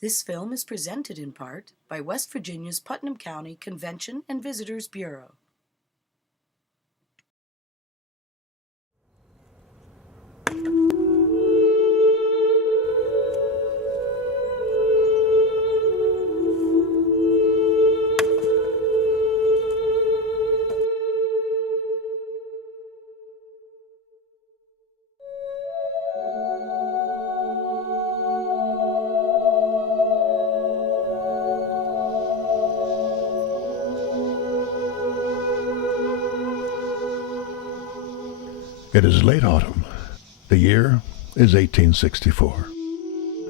This film is presented in part by West Virginia's Putnam County Convention and Visitors Bureau. It is late autumn. The year is 1864.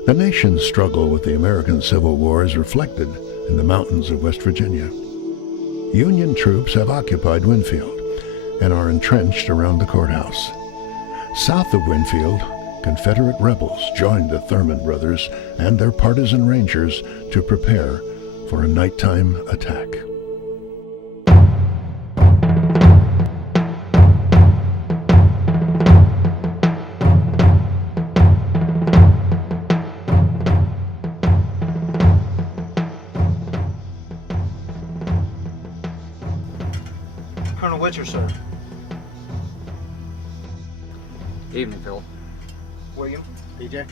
The nation's struggle with the American Civil War is reflected in the mountains of West Virginia. Union troops have occupied Winfield and are entrenched around the courthouse. South of Winfield, Confederate rebels joined the Thurman brothers and their partisan rangers to prepare for a nighttime attack. Colonel Witcher, sir. Evening, Phil. William. DJ?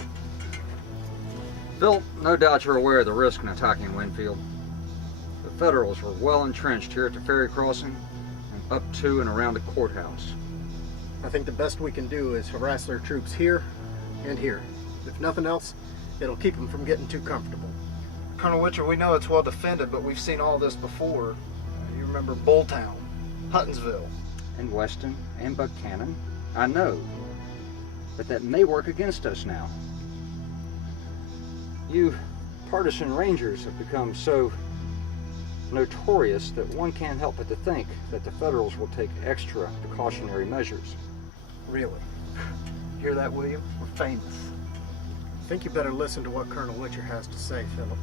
Phil, no doubt you're aware of the risk in attacking Winfield. The Federals were well entrenched here at the ferry crossing and up to and around the courthouse. I think the best we can do is harass their troops here and here. If nothing else, it'll keep them from getting too comfortable. Colonel Witcher, we know it's well defended, but we've seen all this before. You remember Bulltown, Huttonsville. And Weston and Buchanan, I know. But that may work against us now. You partisan rangers have become so notorious that one can't help but to think that the Federals will take extra precautionary measures. Really? Hear that, William? We're famous. I think you better listen to what Colonel Witcher has to say, Philip.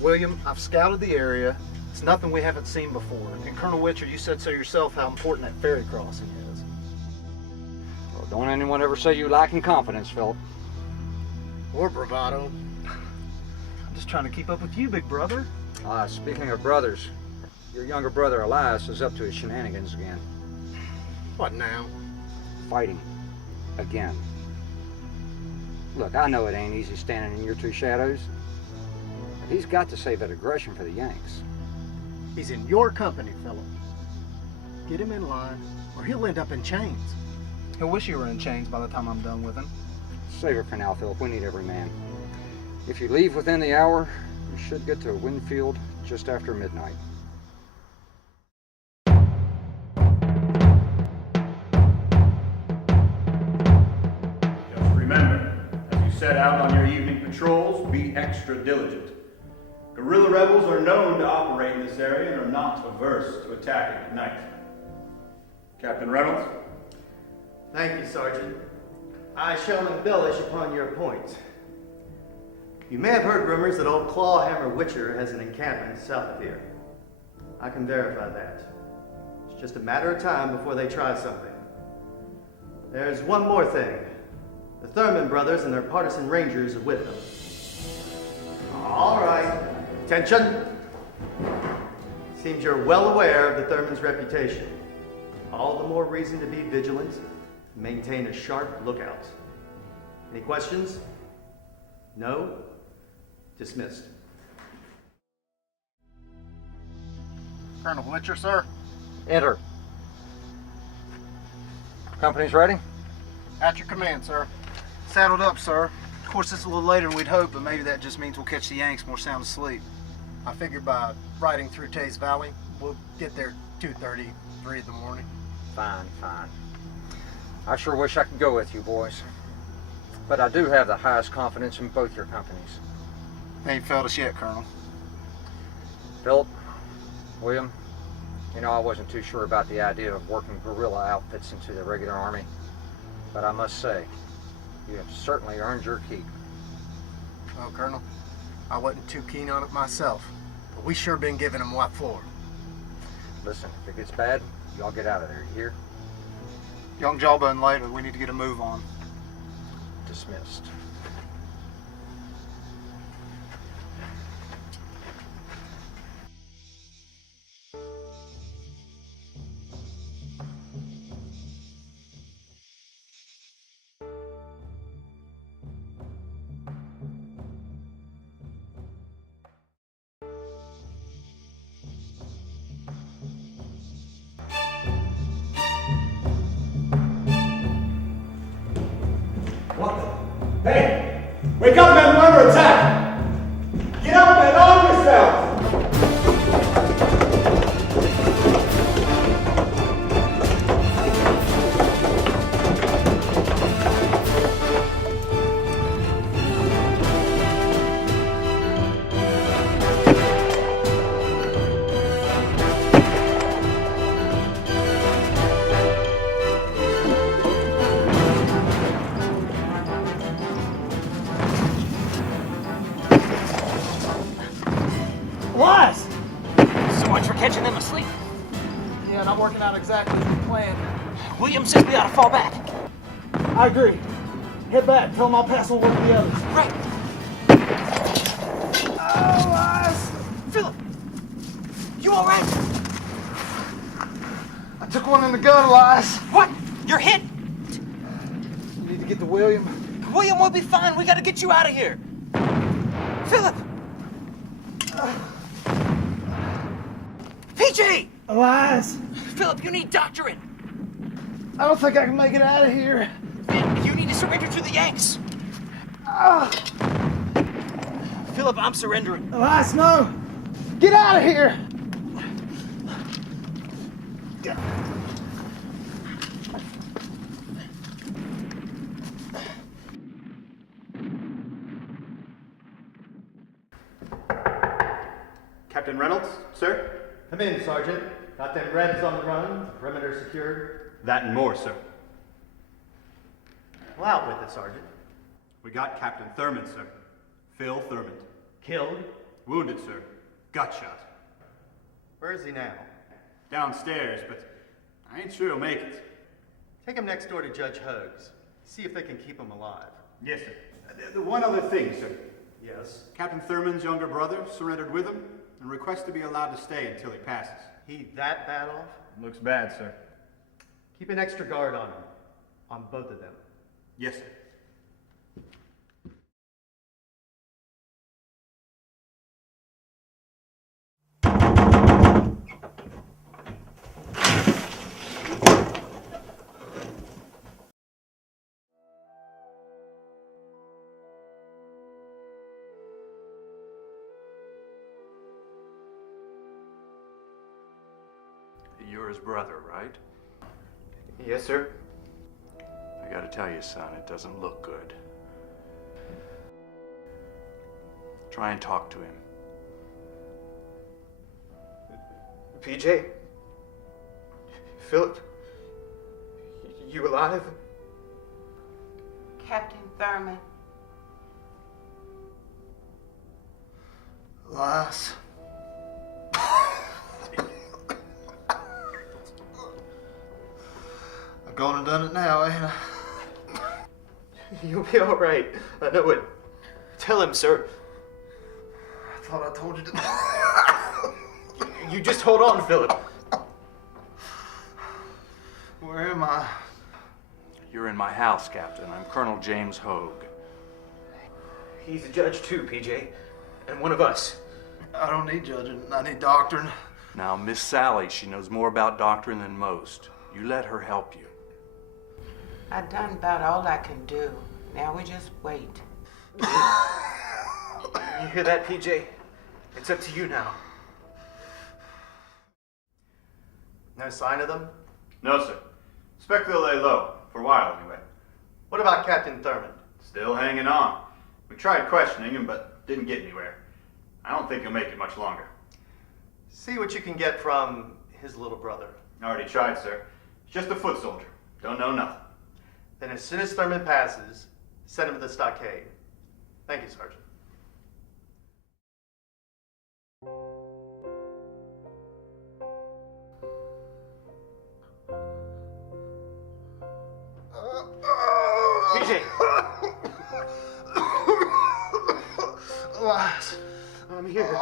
William, I've scouted the area. It's nothing we haven't seen before. And Colonel Witcher, you said so yourself how important that ferry crossing is. Well, don't anyone ever say you lack in confidence, Philip. Or bravado. I'm just trying to keep up with you, big brother. Speaking of brothers, your younger brother Elias is up to his shenanigans again. What now? Fighting. Again. Look, I know it ain't easy standing in your two shadows, but he's got to save that aggression for the Yanks. He's in your company, Philip. Get him in line, or he'll end up in chains. He'll wish you were in chains by the time I'm done with him. Save it for now, Philip. We need every man. If you leave within the hour, you should get to Winfield just after midnight. Just remember, as you set out on your evening patrols, be extra diligent. Guerrilla rebels are known to operate in this area and are not averse to attacking at night. Captain Reynolds? Thank you, Sergeant. I shall embellish upon your point. You may have heard rumors that old Clawhammer Witcher has an encampment south of here. I can verify that. It's just a matter of time before they try something. There's one more thing. The Thurman brothers and their partisan rangers are with them. All right. Attention! Seems you're well aware of the Thurman's reputation. All the more reason to be vigilant and maintain a sharp lookout. Any questions? No? Dismissed. Colonel Witcher, sir? Enter. Company's ready? At your command, sir. Saddled up, sir. Of course, it's a little later than we'd hoped, but maybe that just means we'll catch the Yanks more sound asleep. I figured by riding through Tays Valley, we'll get there 2:30, 3 in the morning. Fine, fine. I sure wish I could go with you, boys. But I do have the highest confidence in both your companies. Ain't felt us yet, Colonel. Philip, William, you know I wasn't too sure about the idea of working guerrilla outfits into the regular army. But I must say, you have certainly earned your keep. Well, Colonel, I wasn't too keen on it myself, but we sure been giving them what for. Listen, if it gets bad, y'all get out of there, you hear? Young Jawbone later, we need to get a move on. Dismissed. Wake up, men, we're under attack! Get up and arm yourselves! Elias! So much for catching them asleep. Yeah, not working out exactly as we planned. William says we ought to fall back. I agree. Head back. Tell them I'll pass over to the others. Right. Oh, Elias! Philip, you all right? I took one in the gut, Elias. What? You're hit? You need to get to William. William will be fine. We got to get you out of here. Philip. PJ! Elias! Philip, you need doctoring. I don't think I can make it out of here. You need to surrender to the Yanks. Philip, I'm surrendering. Elias, no! Get out of here! Captain Reynolds, sir? Come in, Sergeant. Got them Rebs on the run, perimeter secured. That and more, sir. Well, out with it, Sergeant. We got Captain Thurman, sir. Phil Thurman. Killed? Wounded, sir. Gut shot. Where is he now? Downstairs, but I ain't sure he'll make it. Take him next door to Judge Huggs. See if they can keep him alive. Yes, sir. The one other thing, sir. Yes? Captain Thurman's younger brother surrendered with him and requests to be allowed to stay until he passes. He that bad off? Looks bad, sir. Keep an extra guard on him. On both of them. Yes, sir. You're his brother, right? Yes, sir. I gotta tell you, son, it doesn't look good. Try and talk to him. PJ? Philip? You alive? Captain Thurman. Elias. I've gone and done it now, ain't I? You'll be all right. I know it. Tell him, sir. I thought I told you to. You just hold on, Philip. Where am I? You're in my house, Captain. I'm Colonel James Hogue. He's a judge too, PJ. And one of us. I don't need judging. I need doctoring. Now, Miss Sally, she knows more about doctrine than most. You let her help you. I've done about all I can do. Now we just wait. You hear that, PJ? It's up to you now. No sign of them? No, sir. Expect they'll lay low, for a while anyway. What about Captain Thurman? Still hanging on. We tried questioning him, but didn't get anywhere. I don't think he'll make it much longer. See what you can get from his little brother. Already tried, sir. He's just a foot soldier. Don't know nothing. Then as soon as Thurman passes, send him to the stockade. Thank you, Sergeant. PJ! Elias, I'm here.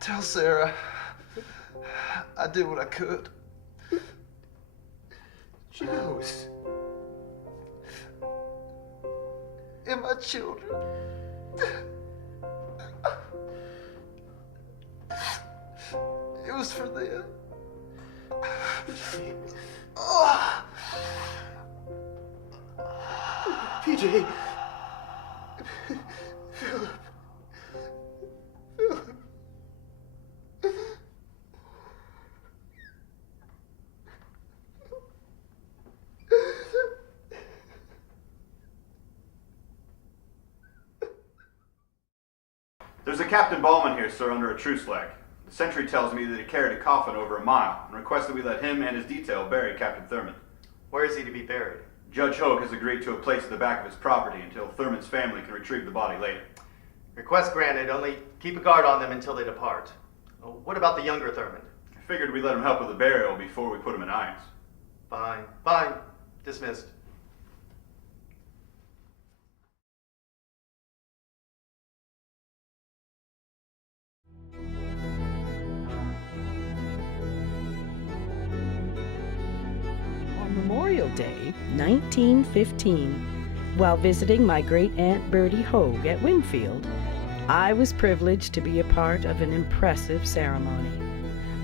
Tell Sarah I did what I could. She knows. And my children. It was for them. PJ. There's a Captain Ballman here, sir, under a truce flag. The sentry tells me that he carried a coffin over a mile and requested we let him and his detail bury Captain Thurman. Where is he to be buried? Judge Hogue has agreed to a place at the back of his property until Thurman's family can retrieve the body later. Request granted, only keep a guard on them until they depart. Oh, what about the younger Thurman? I figured we'd let him help with the burial before we put him in irons. Fine, fine. Dismissed. On Memorial Day, 1915, while visiting my great-aunt Bertie Hogue at Winfield, I was privileged to be a part of an impressive ceremony,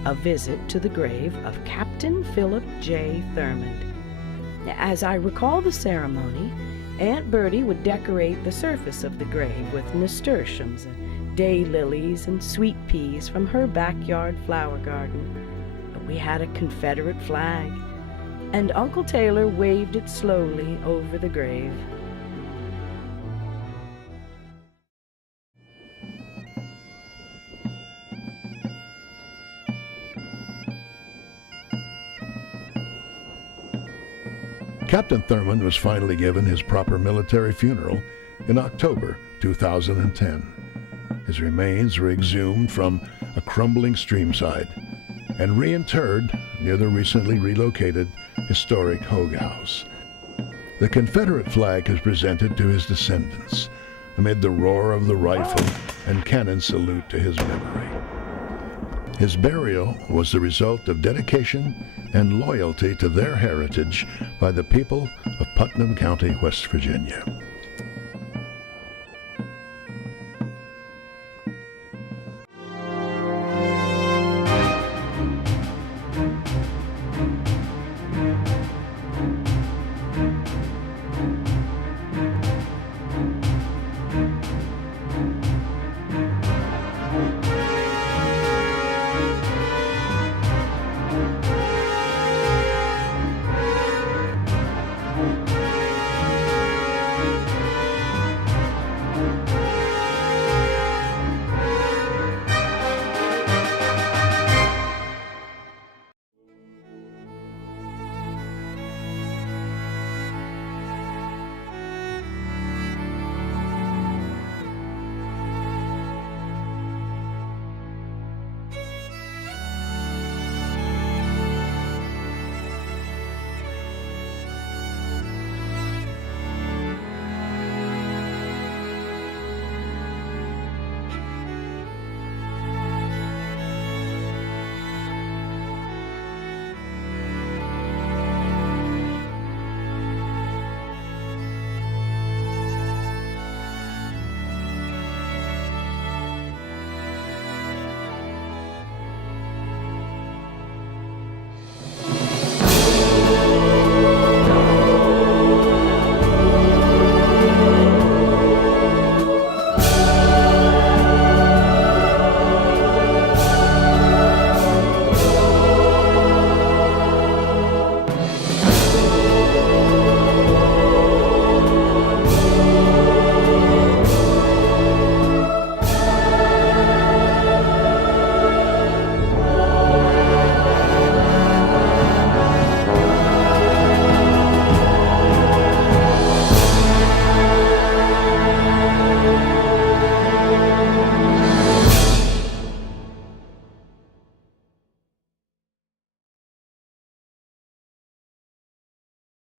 a visit to the grave of Captain Philip J. Thurmond. As I recall the ceremony, Aunt Bertie would decorate the surface of the grave with nasturtiums and daylilies and sweet peas from her backyard flower garden. We had a Confederate flag, and Uncle Taylor waved it slowly over the grave. Captain Thurman was finally given his proper military funeral in October 2010. His remains were exhumed from a crumbling streamside and reinterred near the recently relocated historic Hogue House. The Confederate flag is presented to his descendants amid the roar of the rifle and cannon salute to his memory. His burial was the result of dedication and loyalty to their heritage by the people of Putnam County, West Virginia.